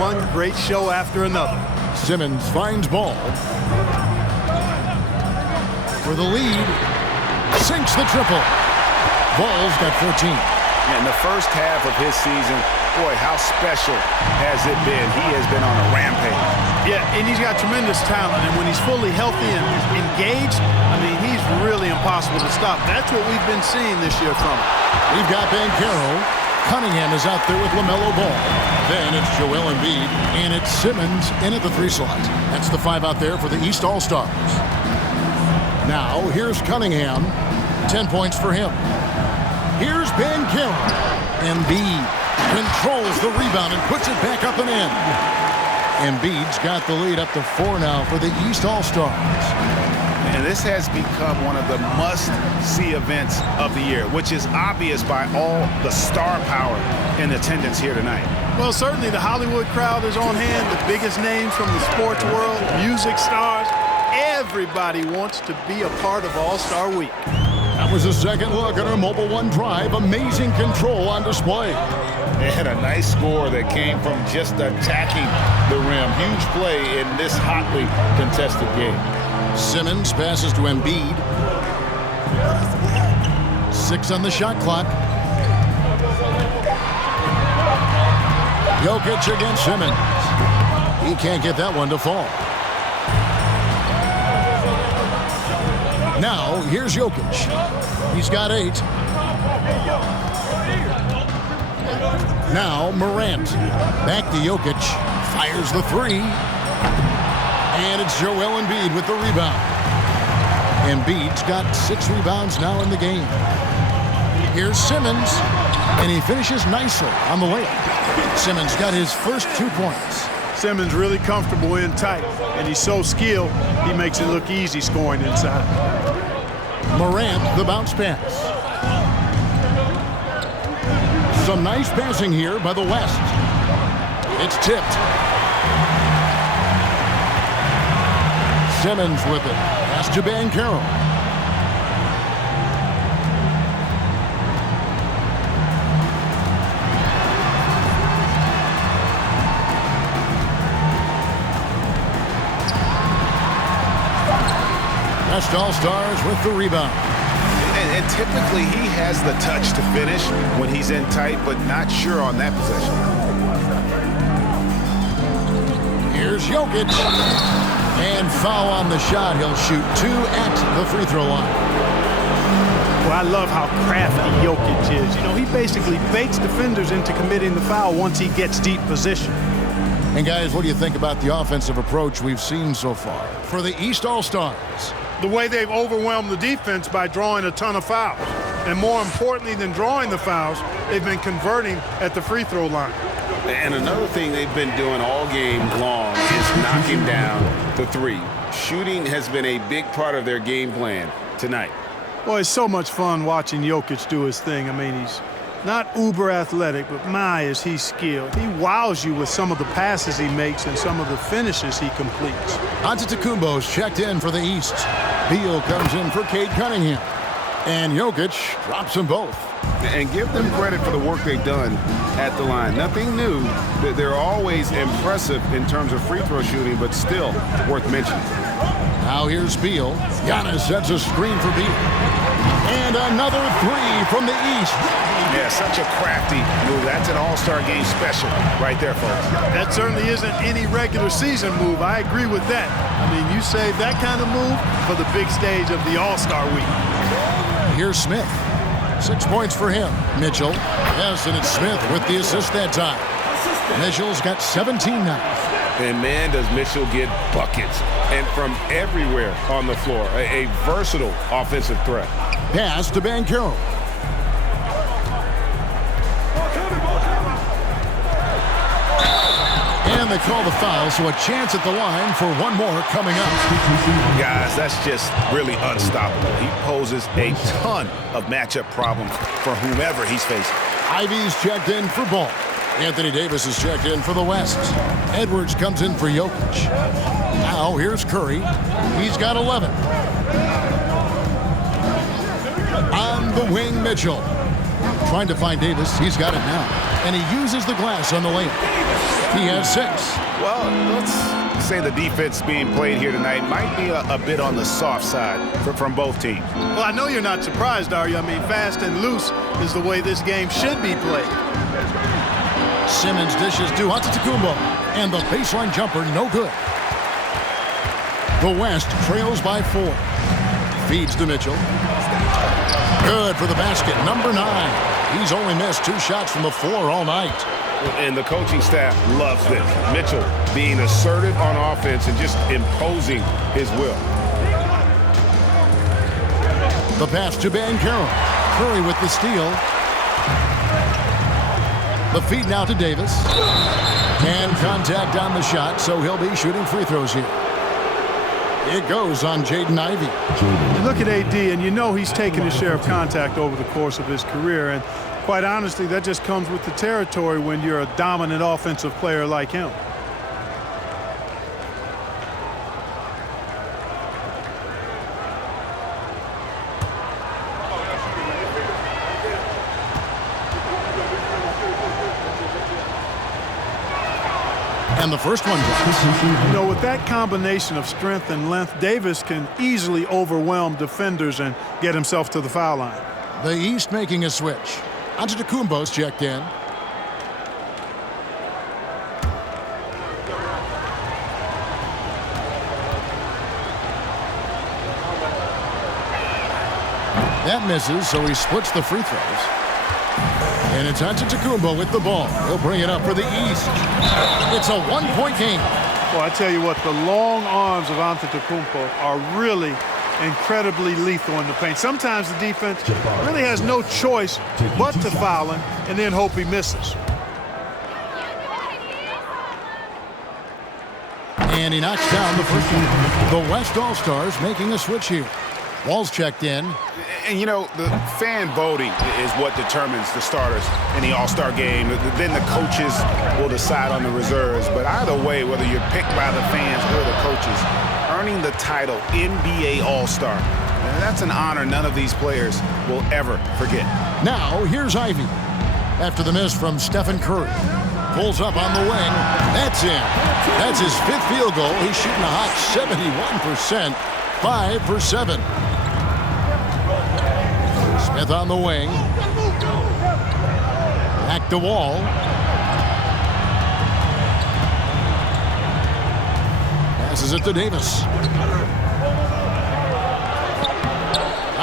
one great show after another. Simmons finds ball. For the lead. Sinks the triple. Ball's got 14. In the first half of his season, boy, how special has it been? He has been on a rampage. Yeah, and he's got tremendous talent, and when he's fully healthy and engaged, I mean, he's really impossible to stop. That's what we've been seeing this year from him. We've got Banchero. Cunningham is out there with LaMelo Ball. Then it's Joel Embiid, and it's Simmons in at the 3 slot. That's the 5 out there for the East All-Stars. Now, here's Cunningham. 10 points for him. Here's Banchero. Embiid controls the rebound and puts it back up and in. Embiid's got the lead up to 4 now for the East All-Stars. And this has become one of the must-see events of the year, which is obvious by all the star power in attendance here tonight. Well, certainly the Hollywood crowd is on hand, the biggest names from the sports world, music stars. Everybody wants to be a part of All-Star Week. That was a second look at our Mobile One drive. Amazing control on display. And a nice score that came from just attacking the rim. Huge play in this hotly contested game. Simmons passes to Embiid. 6 on the shot clock. Jokic against Simmons. He can't get that one to fall. Now, here's Jokic. He's got 8. Now, Morant. Back to Jokic. Fires the 3. And it's Joel Embiid with the rebound. Embiid's got 6 rebounds now in the game. Here's Simmons. And he finishes nicely on the layup. Simmons got his first 2 points. Simmons really comfortable in tight, and he's so skilled, he makes it look easy scoring inside. Morant, the bounce pass. Some nice passing here by the West. It's tipped. Simmons with it. Pass to Banchero. West All-Stars with the rebound. And typically he has the touch to finish when he's in tight, but not sure on that possession. Here's Jokic. And foul on the shot. He'll shoot 2 at the free throw line. Well, I love how crafty Jokic is. You know, he basically baits defenders into committing the foul once he gets deep position. And guys, what do you think about the offensive approach we've seen so far for the East All-Stars? The way they've overwhelmed the defense by drawing a ton of fouls. And more importantly than drawing the fouls, they've been converting at the free throw line. And another thing they've been doing all game long is knocking down the 3. Shooting has been a big part of their game plan tonight. Boy, it's so much fun watching Jokic do his thing. I mean, he's not uber athletic, but my, is he skilled. He wows you with some of the passes he makes and some of the finishes he completes. Antetokounmpo's checked in for the East. Beal comes in for Cade Cunningham. And Jokic drops them both. And give them credit for the work they've done at the line. Nothing new. They're always impressive in terms of free throw shooting, but still worth mentioning. Now here's Beal. Giannis sets a screen for Beal. And another 3 from the East. Yeah, such a crafty move. That's an all-star game special right there, folks. That certainly isn't any regular season move. I agree with that. I mean, you save that kind of move for the big stage of the All-Star Week. Here's Smith. 6 points for him. Mitchell. Yes, and it's Smith with the assist that time. Mitchell's got 17 now. And man, does Mitchell get buckets. And from everywhere on the floor. A versatile offensive threat. Pass to Banchero. And they call the foul, so a chance at the line for one more coming up. Guys, that's just really unstoppable. He poses a ton of matchup problems for whomever he's facing. Ivy's checked in for Ball. Anthony Davis is checked in for the West. Edwards comes in for Jokic. Now here's Curry. He's got 11. On the wing, Mitchell. Trying to find Davis. He's got it now. And he uses the glass on the layup. He has 6. Well, let's say the defense being played here tonight might be a bit on the soft side from both teams. Well, I know you're not surprised, are you? I mean, fast and loose is the way this game should be played. Simmons dishes to Antetokounmpo. And the baseline jumper, no good. The West trails by 4. Feeds to Mitchell. Good for the basket, number 9. He's only missed 2 shots from the floor all night. And the coaching staff loves this. Mitchell being assertive on offense and just imposing his will. The pass to Banchero. Curry with the steal. The feed now to Davis. And contact on the shot, so he'll be shooting free throws here. It goes on Jaden Ivey. You look at AD, and you know he's taken his share of contact over the course of his career. And quite honestly, that just comes with the territory when you're a dominant offensive player like him. And the first one drops. You know, with that combination of strength and length, Davis can easily overwhelm defenders and get himself to the foul line. The East making a switch. Antetokounmpo's checked in. That misses, so he splits the free throws. And it's Antetokounmpo with the ball. He'll bring it up for the East. It's a 1-point game. Well, I tell you what, the long arms of Antetokounmpo are really incredibly lethal in the paint. Sometimes the defense really has no choice but to foul him and then hope he misses. And he knocks down the first one. The West All-Stars making a switch here. Wall's checked in. And, you know, the fan voting is what determines the starters in the All-Star game. Then the coaches will decide on the reserves. But either way, whether you're picked by the fans or the coaches, earning the title NBA All-Star, that's an honor none of these players will ever forget. Now, here's Ivey. After the miss from Stephen Curry. Pulls up on the wing. That's in. That's his 5th field goal. He's shooting a hot 71%. 5 for 7. Smith on the wing. Back to Wall. Passes it to Davis.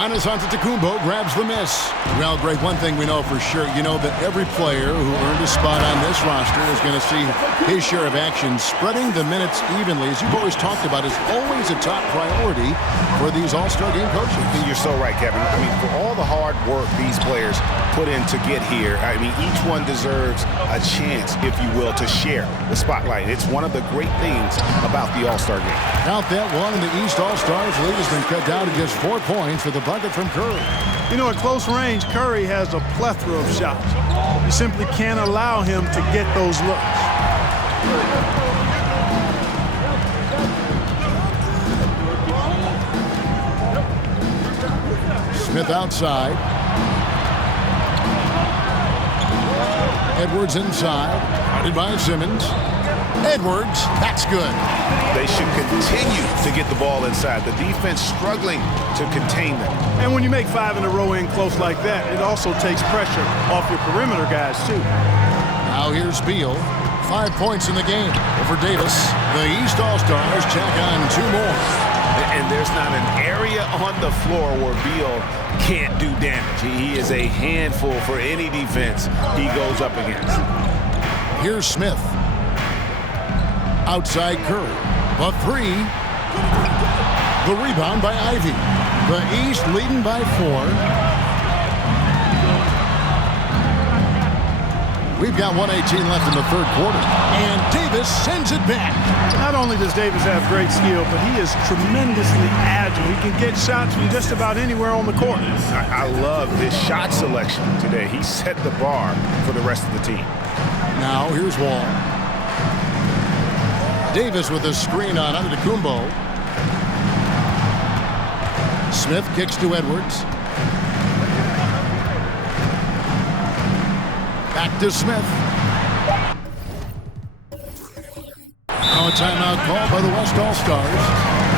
Giannis Antetokounmpo grabs the miss. Well, Greg, one thing we know for sure, you know that every player who earned a spot on this roster is going to see his share of action. Spreading the minutes evenly, as you've always talked about, is always a top priority for these All-Star game coaches. You're so right, Kevin. I mean, for all the hard work these players put in to get here, I mean, each one deserves a chance, if you will, to share the spotlight. It's one of the great things about the All-Star game. Count that one, and the East All-Stars lead has been cut down to just 4 points with a bucket from Curry. You know, at close range, Curry has a plethora of shots. You simply can't allow him to get those looks. Smith outside. Edwards inside. Guarded by Simmons. Edwards, that's good. They should continue to get the ball inside. The defense struggling to contain them. And when you make 5 in a row in close like that, it also takes pressure off your perimeter guys, too. Now here's Beal. 5 points in the game over Davis. The East All-Stars check on 2 more. And there's not an area on the floor where Beal can't do damage. He is a handful for any defense he goes up against. Here's Smith. Outside Curry. The 3. The rebound by Ivey. The East leading by 4. We've got 1:18 left in the 3rd quarter. And Davis sends it back. Not only does Davis have great skill, but he is tremendously agile. He can get shots from just about anywhere on the court. I love his shot selection today. He set the bar for the rest of the team. Now here's Wall. Davis with a screen on Antetokounmpo. Smith kicks to Edwards. Back to Smith. Now a timeout called by the West All-Stars.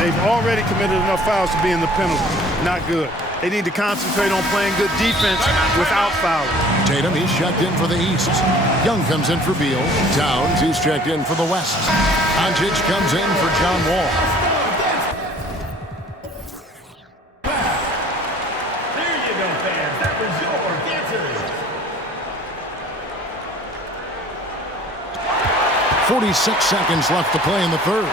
They've already committed enough fouls to be in the penalty. Not good. They need to concentrate on playing good defense without fouling. Tatum, he's checked in for the East. Young comes in for Beal. Towns, he's checked in for the West. Doncic comes in for John Wall. There you go, fans. That was your dancers. 46 seconds left to play in the third.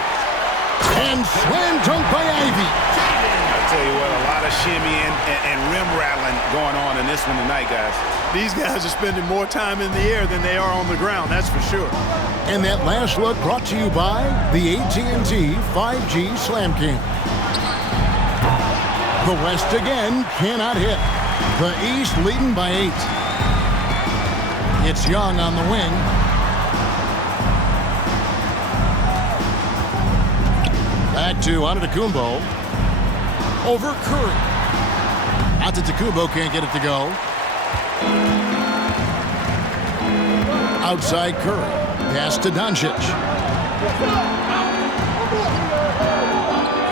And slam dunk by Ivy. I'll tell you what, a lot of shimmying and rim rattling going on in this one tonight, guys. These guys are spending more time in the air than they are on the ground, that's for sure. And that last look brought to you by the AT&T 5G Slam Cam. The West again cannot hit. The East leading by 8. It's Young on the wing. Back to Antetokounmpo. Over Curry. Antetokounmpo can't get it to go. Outside Curry. Pass to Doncic.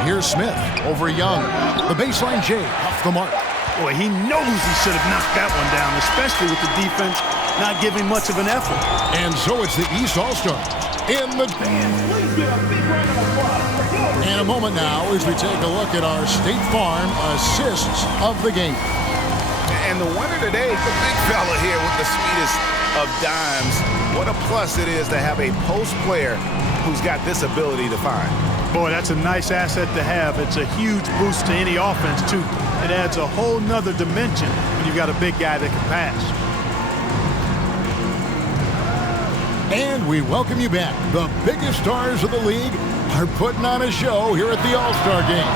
Here's Smith over Young. The baseline J off the mark. Boy, he knows he should have knocked that one down, especially with the defense not giving much of an effort. And so it's the East All-Stars in the... And a moment now as we take a look at our State Farm assists of the game. And the winner today is the big fella here with the sweetest of dimes. What a plus it is to have a post player who's got this ability to find. Boy, that's a nice asset to have. It's a huge boost to any offense, too. It adds a whole nother dimension when you've got a big guy that can pass. And we welcome you back. The biggest stars of the league are putting on a show here at the All-Star Game.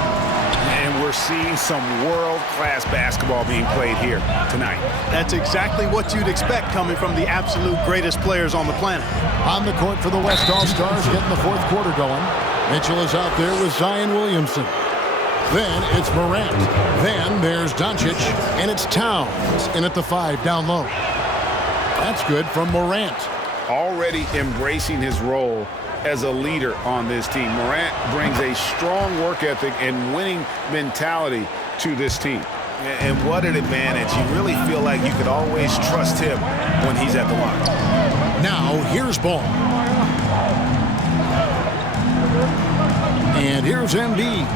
And we're seeing some world-class basketball being played here tonight. That's exactly what you'd expect coming from the absolute greatest players on the planet. On the court for the West All-Stars, getting the fourth quarter going. Mitchell is out there with Zion Williamson. Then it's Morant. Then there's Doncic, and it's Towns in at the 5 down low. That's good from Morant. Already embracing his role as a leader on this team. Morant brings a strong work ethic and winning mentality to this team. And what an advantage. You really feel like you could always trust him when he's at the line. Now here's Ball. And here's Embiid.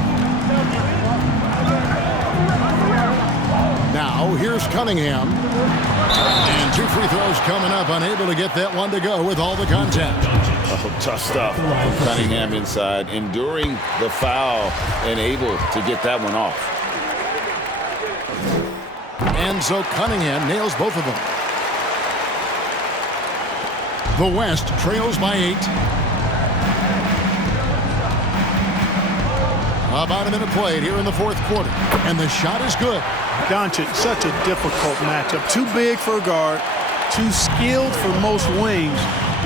Now here's Cunningham. And 2 free throws coming up. Unable to get that one to go with all the contact. Oh, tough stuff. Cunningham inside, enduring the foul and able to get that one off. And so Cunningham nails both of them. The West trails by 8. About a minute played here in the fourth quarter. And the shot is good. Doncic, such a difficult matchup. Too big for a guard, too skilled for most wings.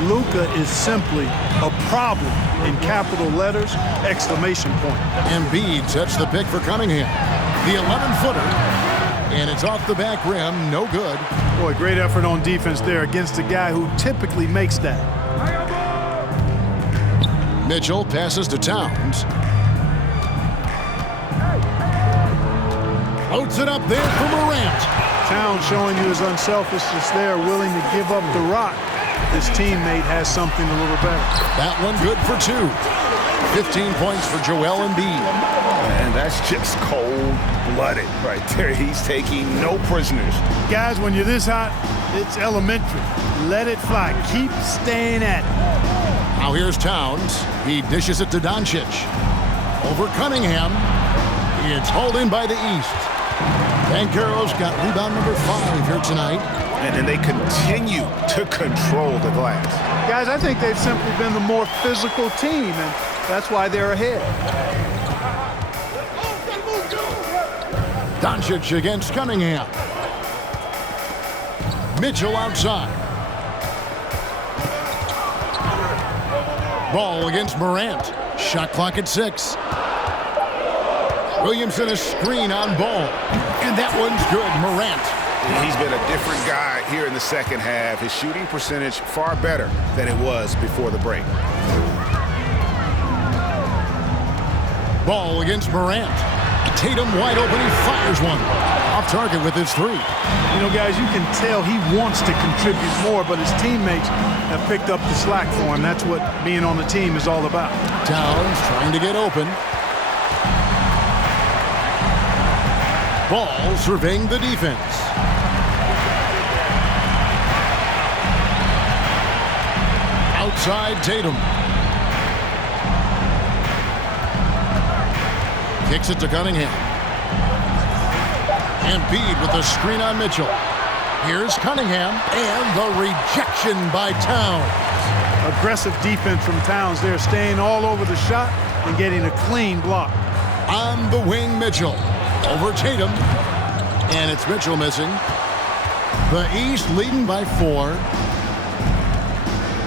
Luka is simply a problem in capital letters, exclamation point. Embiid sets the pick for Cunningham. The 11-footer. And it's off the back rim, no good. Boy, great effort on defense there against a guy who typically makes that. Mitchell passes to Towns. Loads it up there for Morant. Towns showing you his unselfishness there, willing to give up the rock. His teammate has something a little better. That one good for 2. 15 points for Joel Embiid. And that's just cold-blooded right there. He's taking no prisoners. Guys, when you're this hot, it's elementary. Let it fly. Keep staying at it. Now here's Towns. He dishes it to Doncic. Over Cunningham. It's holding by the East. Banchero's got rebound number 5 here tonight. And they continue to control the glass. Guys, I think they've simply been the more physical team, and that's why they're ahead. Doncic against Cunningham. Mitchell outside. Ball against Morant. Shot clock at 6. Williamson a screen on Ball. And that one's good. Morant He's been a different guy here in the second half. His shooting percentage far better than it was before the break. Ball against Morant. Tatum wide open. He fires one. Off target with his three. You know, guys, you can tell he wants to contribute more, but his teammates have picked up the slack for him. That's what being on the team is all about. Towns trying to get open. Ball surveying the defense. Outside Tatum. Kicks it to Cunningham. Embiid with the screen on Mitchell. Here's Cunningham, and the rejection by Towns. Aggressive defense from Towns there, staying all over the shot and getting a clean block. On the wing, Mitchell. Over Tatum. And it's Mitchell missing. The East leading by 4.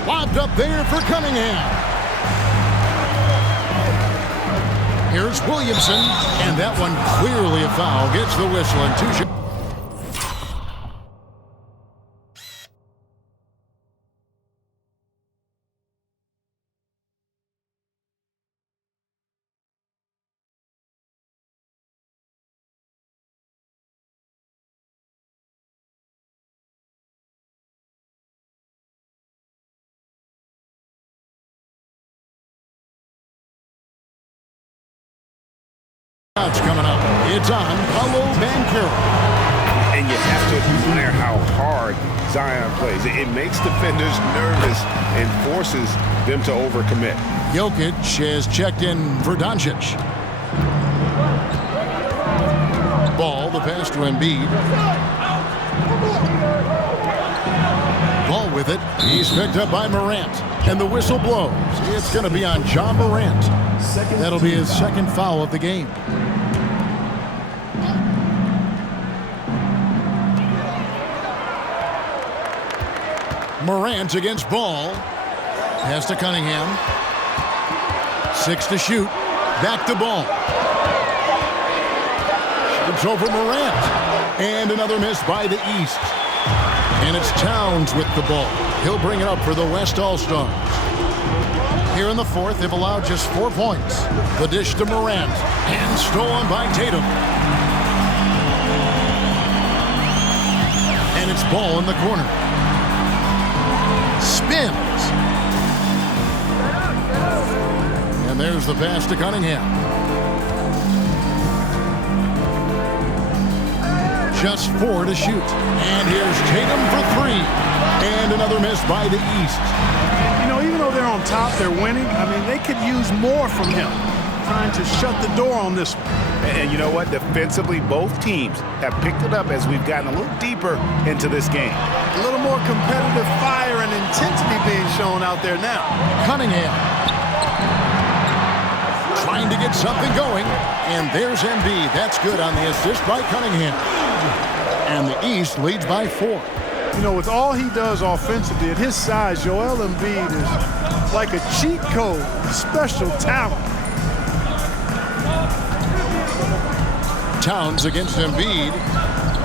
Lobbed up there for Cunningham. Here's Williamson, and that one clearly a foul. Gets the whistle and 2 shots. Coming up. It's on Paolo Banchero. And you have to admire how hard Zion plays. It makes defenders nervous and forces them to overcommit. Jokic has checked in for Doncic. Ball, the pass to Embiid. Ball with it. He's picked up by Morant. And the whistle blows. It's going to be on John Morant. That'll be his second foul of the game. Morant against Ball. Pass to Cunningham. 6 to shoot. Back to Ball. Shoots over Morant. And another miss by the East. And it's Towns with the ball. He'll bring it up for the West All-Stars. Here in the fourth, they've allowed just 4 points. The dish to Morant. And stolen by Tatum. And it's Ball in the corner. Spins. And there's the pass to Cunningham. Just 4 to shoot. And here's Tatum for 3. And another miss by the East. You know, even though they're on top, they're winning. I mean, they could use more from him. Trying to shut the door on this one. And you know what? Defensively, both teams have picked it up as we've gotten a little deeper into this game. A little more competitive fire and intensity being shown out there now. Cunningham trying to get something going. And there's Embiid. That's good on the assist by Cunningham. And the East leads by 4. You know, with all he does offensively, at his size, Joel Embiid is like a cheat code, special talent. Towns against Embiid.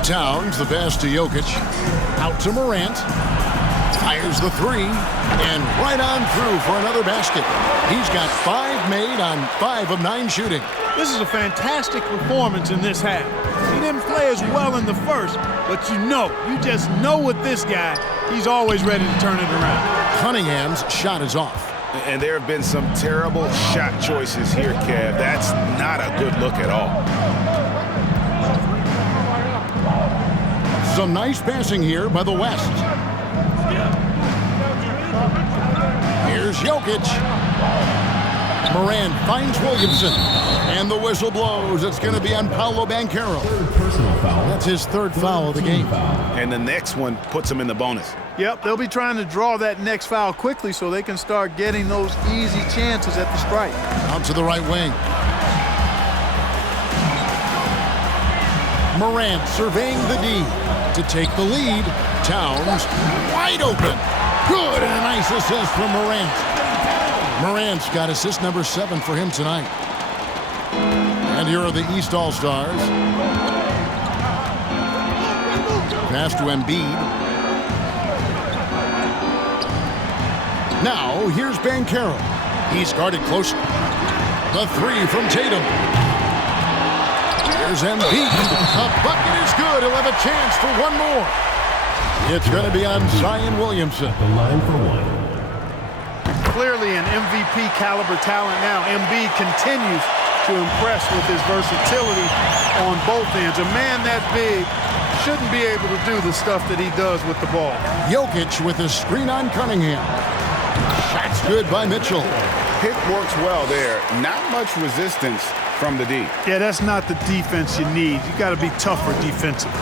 Towns, the pass to Jokic. Out to Morant. Fires the 3. And right on through for another basket. He's got 5 made on 5 of 9 shooting. This is a fantastic performance in this half. He didn't play as well in the first, but you just know with this guy, he's always ready to turn it around. Cunningham's shot is off. And there have been some terrible shot choices here, Kev. That's not a good look at all. Some nice passing here by the West. Here's Jokic. Morant finds Williamson. And the whistle blows. It's going to be on Paolo Banchero. That's his 3rd foul of the game. And the next one puts him in the bonus. Yep, they'll be trying to draw that next foul quickly so they can start getting those easy chances at the strike. Out to the right wing. Morant surveying the D to take the lead. Towns wide open. Good, and a nice assist from Morant. Morant's got assist number 7 for him tonight. And here are the East All-Stars. Pass to Embiid. Now, here's Banchero. He's guarded closely. The three from Tatum. Here's Embiid. A bucket is good. He'll have a chance for one more. It's going to be on Zion Williamson. The line for one. Clearly an MVP caliber talent now. Embiid continues to impress with his versatility on both ends. A man that big shouldn't be able to do the stuff that he does with the ball. Jokic with a screen on Cunningham. Shot's good by Mitchell. Pick works well there. Not much resistance from the D. Yeah, that's not the defense you need. You got to be tougher defensively.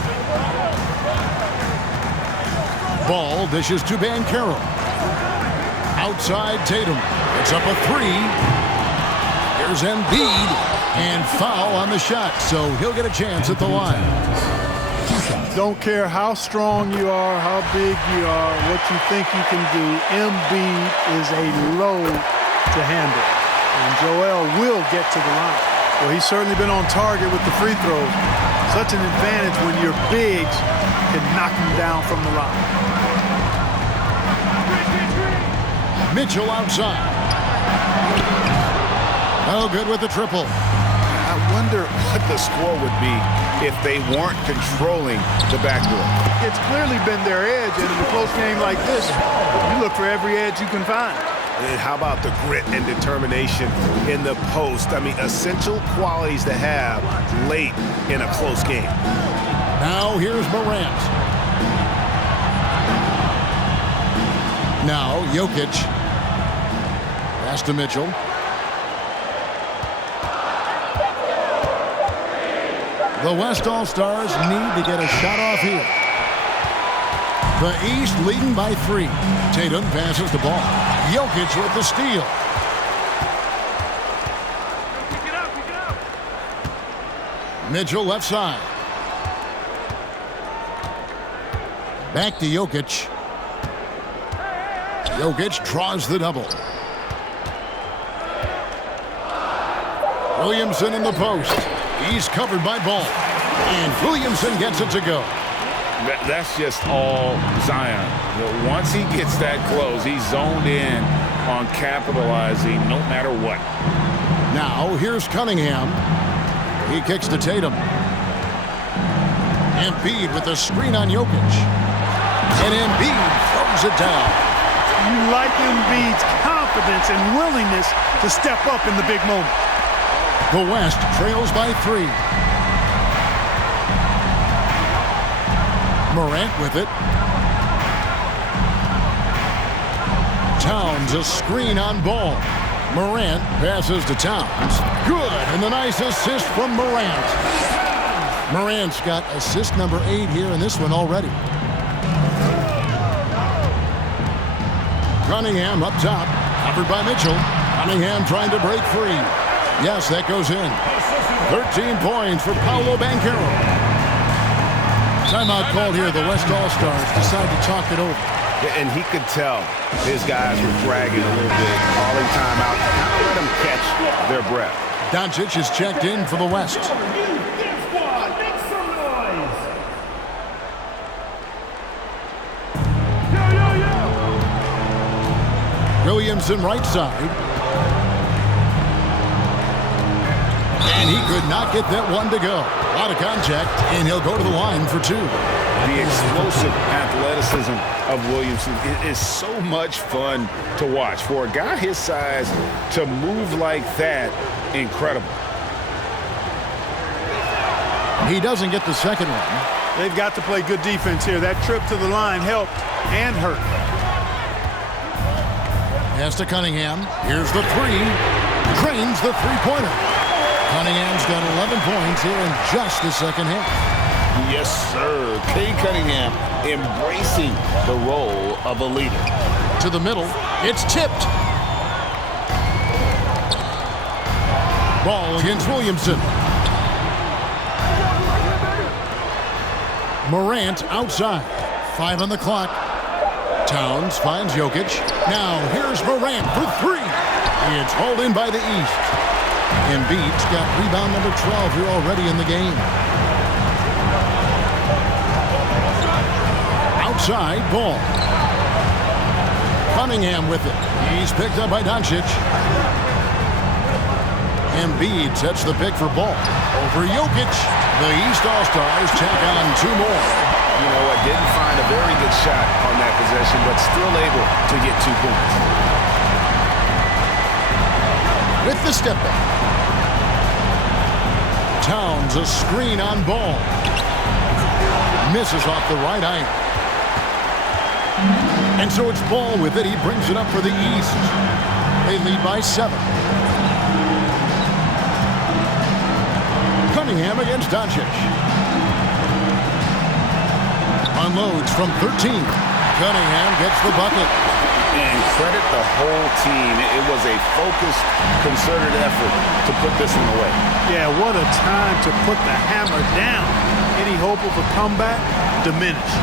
Ball dishes to Banchero. Outside Tatum. It's up a three. Here's Embiid. And foul on the shot, so he'll get a chance at the line. Don't care how strong you are, how big you are, what you think you can do. Embiid is a load to handle. And Joel will get to the line. Well, he's certainly been on target with the free throws. Such an advantage when your bigs can knock him down from the line. Mitchell outside. No good with the triple. I wonder what the score would be if they weren't controlling the backdoor. It's clearly been their edge, and in a close game like this, you look for every edge you can find. And how about the grit and determination in the post? I mean, essential qualities to have late in a close game. Now here's Morant. Now Jokic. Pass to Mitchell. The West All-Stars need to get a shot off here. The East leading by 3. Tatum passes the ball. Jokic with the steal. Mitchell left side. Back to Jokic. Jokic draws the double. Williamson in the post. He's covered by Ball. And Williamson gets it to go. That's just all Zion. Once he gets that close, he's zoned in on capitalizing no matter what. Now here's Cunningham. He kicks to Tatum. Embiid with a screen on Jokic. And Embiid throws it down. You like Embiid's confidence and willingness to step up in the big moment. The West trails by 3. Morant with it. Towns a screen on Ball. Morant passes to Towns. Good, and the nice assist from Morant. Morant's got assist number 8 here in this one already. Cunningham up top, covered by Mitchell. Cunningham trying to break free. Yes, that goes in. 13 points for Paolo Banchero. Timeout called here. The West All-Stars decide to talk it over. And he could tell his guys were dragging a little bit, calling timeout, kind of let them catch their breath. Doncic is checked in for the West. Williamson right side. And he could not get that one to go. Out of contact, and he'll go to the line for 2. The explosive athleticism of Williamson is so much fun to watch. For a guy his size to move like that, incredible. He doesn't get the second one. They've got to play good defense here. That trip to the line helped and hurt. Pass to Cunningham. Here's the 3. Drains the three-pointer. Cunningham's got 11 points here in just the second half. Yes, sir. Cade Cunningham embracing the role of a leader. To the middle. It's tipped. Ball against Williamson. Morant outside. 5 on the clock. Towns finds Jokic. Now here's Morant for 3. It's hauled in by the East. Embiid's got rebound number 12 here already in the game. outside, Ball. Cunningham with it. He's picked up by Doncic. Embiid sets the pick for Ball. Over Jokic. The East All-Stars tack on 2 more. You know what? Didn't find a very good shot on that possession, but still able to get 2 points. With the step back. Towns a screen on Ball. Misses off the right iron. And so it's Ball with it. He brings it up for the East. They lead by 7. Cunningham against Doncic. Unloads from 13. Cunningham gets the bucket. And credit the whole team. It was a focused, concerted effort to put this one away. Yeah, what a time to put the hammer down. Any hope of a comeback diminished.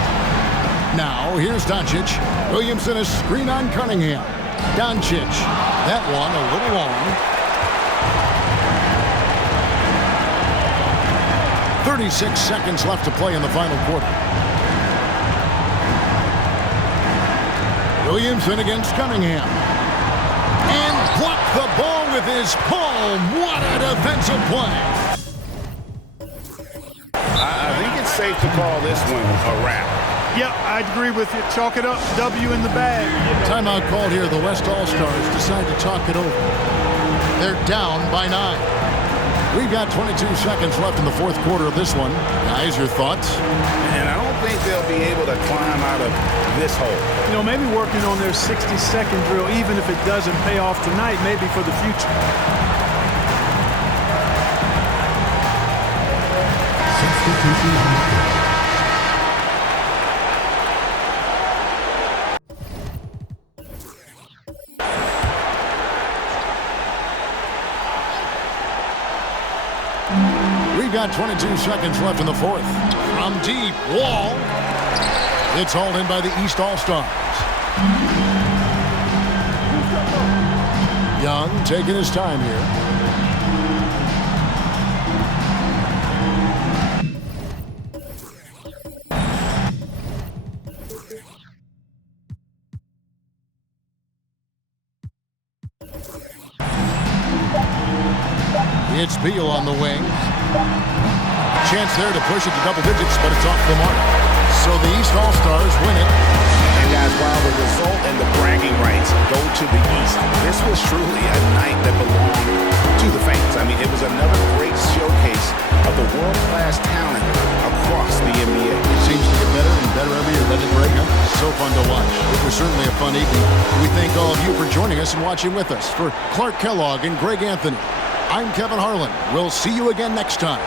Now, here's Doncic. Williamson a screen on Cunningham. Doncic. That one a little long. 36 seconds left to play in the final quarter. Williamson against Cunningham. And blocked the ball with his palm. What a defensive play. I think it's safe to call this one a wrap. Yep, I'd agree with you. Chalk it up. W in the bag. Timeout called here. The West All-Stars decide to talk it over. They're down by 9. We've got 22 seconds left in the 4th quarter of this one. Guys, your thoughts? And I don't think they'll be able to climb out of this hole. You know, maybe working on their 60-second drill, even if it doesn't pay off tonight, maybe for the future. We've got 22 seconds left in the 4th. From deep, Wall. It's hauled in by the East All-Stars. Young taking his time here. It's Beal on the wing. Chance there to push it to double digits, but it's off the mark. So the East All-Stars win it. And guys, while the result and the bragging rights go to the East, this was truly a night that belonged to the fans. I mean, it was another great showcase of the world-class talent across the NBA. It seems to get better and better every year, doesn't it, Greg? So fun to watch. It was certainly a fun evening. We thank all of you for joining us and watching with us. For Clark Kellogg and Greg Anthony, I'm Kevin Harlan. We'll see you again next time.